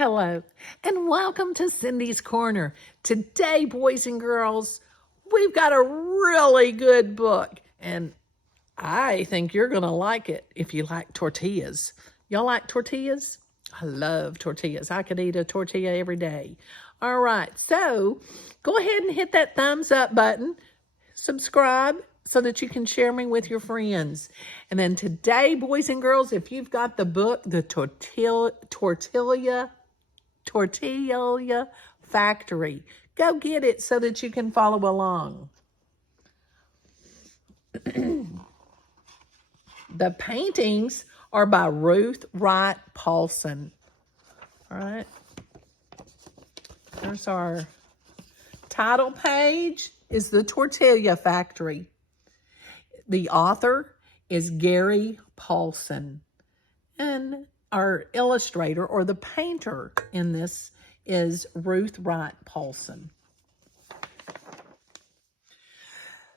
Hello, and welcome to Cindy's Corner. Today, boys and girls, we've got a really good book, and I think you're going to like it if you like tortillas. Y'all like tortillas? I love tortillas. I could eat a tortilla every day. All right, so go ahead and hit that thumbs up button, subscribe so that you can share me with your friends. And then today, boys and girls, if you've got the book, the Tortilla Factory, go get it so that you can follow along. The paintings are by Ruth Wright Paulsen. All right. There's our title page is The Tortilla Factory. The author is Gary Paulsen. And our illustrator or the painter in this is Ruth Wright Paulsen.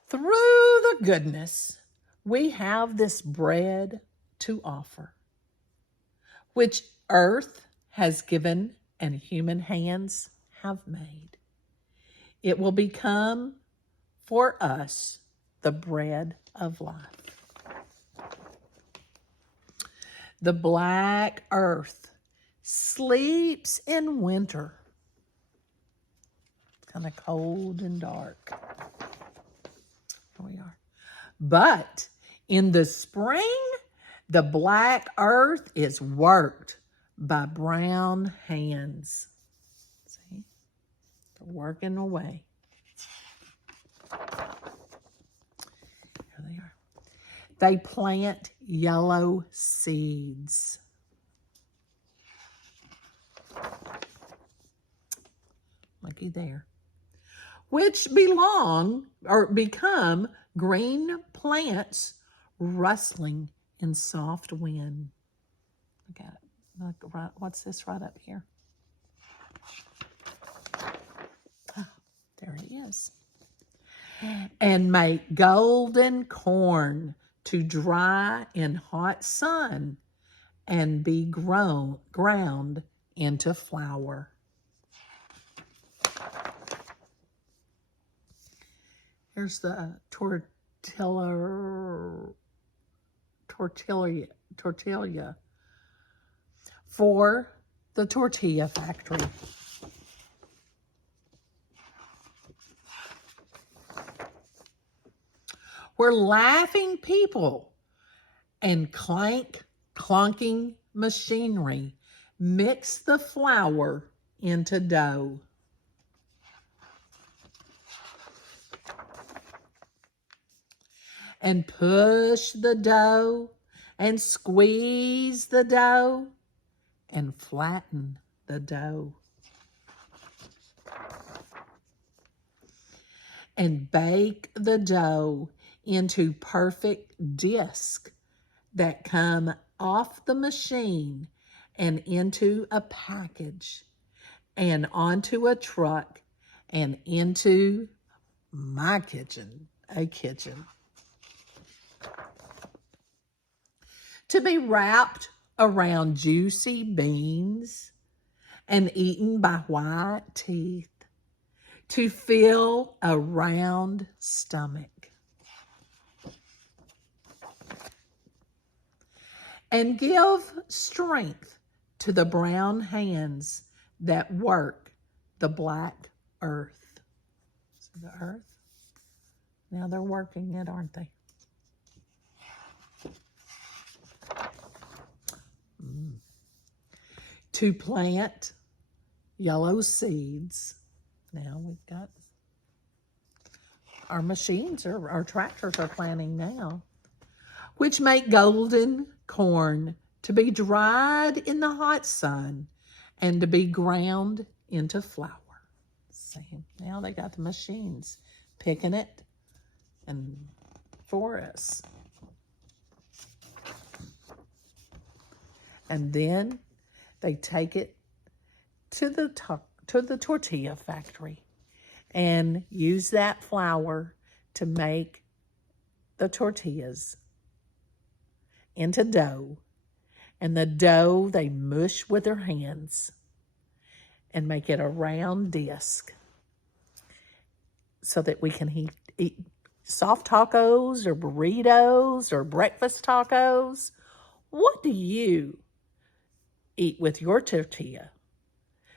Through the goodness, we have this bread to offer, which earth has given and human hands have made. It will become for us the bread of life. The black earth sleeps in winter. It's kind of cold and dark. Here we are. But in the spring, the black earth is worked by brown hands. See? They're working away. Here they are. They plant yellow seeds. Looky there. Which belong or become green plants rustling in soft wind. Look at it. Look, right, what's this right up here? Oh, there it is. And make golden corn to dry in hot sun and be ground into flour. Here's the tortilla for the Tortilla Factory. Where laughing people and clonking machinery mix the flour into dough. And push the dough and squeeze the dough and flatten the dough. And bake the dough into perfect discs that come off the machine and into a package and onto a truck and into my kitchen, a kitchen. To be wrapped around juicy beans and eaten by white teeth, to fill a round stomach. And give strength to the brown hands that work the black earth. See the earth? Now they're working it, aren't they? To plant yellow seeds. Now we've got our machines, our tractors are planting now, which make golden corn to be dried in the hot sun and to be ground into flour. See, now they got the machines picking it and for us. And then they take it to the Tortilla Factory and use that flour to make the tortillas into dough. And the dough they mush with their hands. and make it a round disc so that we can eat soft tacos or burritos or breakfast tacos. What do you eat with your tortilla?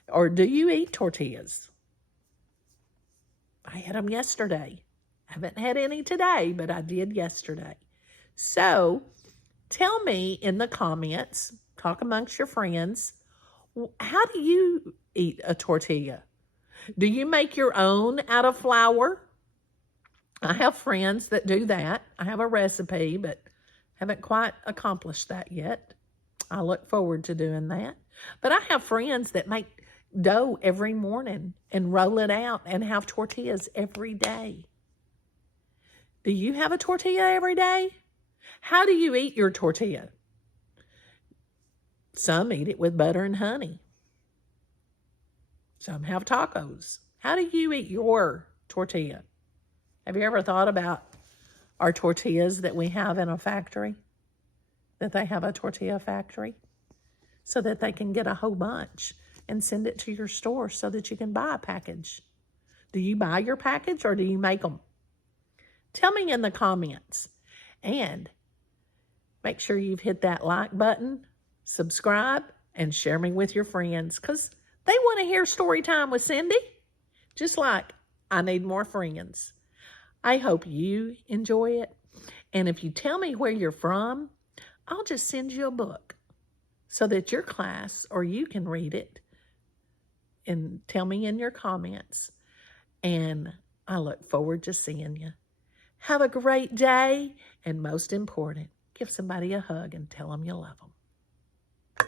Or do you eat tortillas? I had them yesterday. I haven't had any today, but I did yesterday. So tell me in the comments, talk amongst your friends, how do you eat a tortilla? Do you make your own out of flour? I have friends that do that. I have a recipe, but haven't quite accomplished that yet. I look forward to doing that. But I have friends that make dough every morning and roll it out and have tortillas every day. Do you have a tortilla every day? How do you eat your tortilla? Some eat it with butter and honey. Some have tacos. How do you eat your tortilla? Have you ever thought about our tortillas that we have in a factory? That they have a tortilla factory? So that they can get a whole bunch and send it to your store so that you can buy a package. Do you buy your package or do you make them? Tell me in the comments. And make sure you've hit that like button, subscribe, and share me with your friends because they want to hear story time with Cindy, just like I need more friends. I hope you enjoy it. And if you tell me where you're from, I'll just send you a book so that your class or you can read it and tell me in your comments. And I look forward to seeing you. Have a great day. And most important, give somebody a hug and tell them you love them.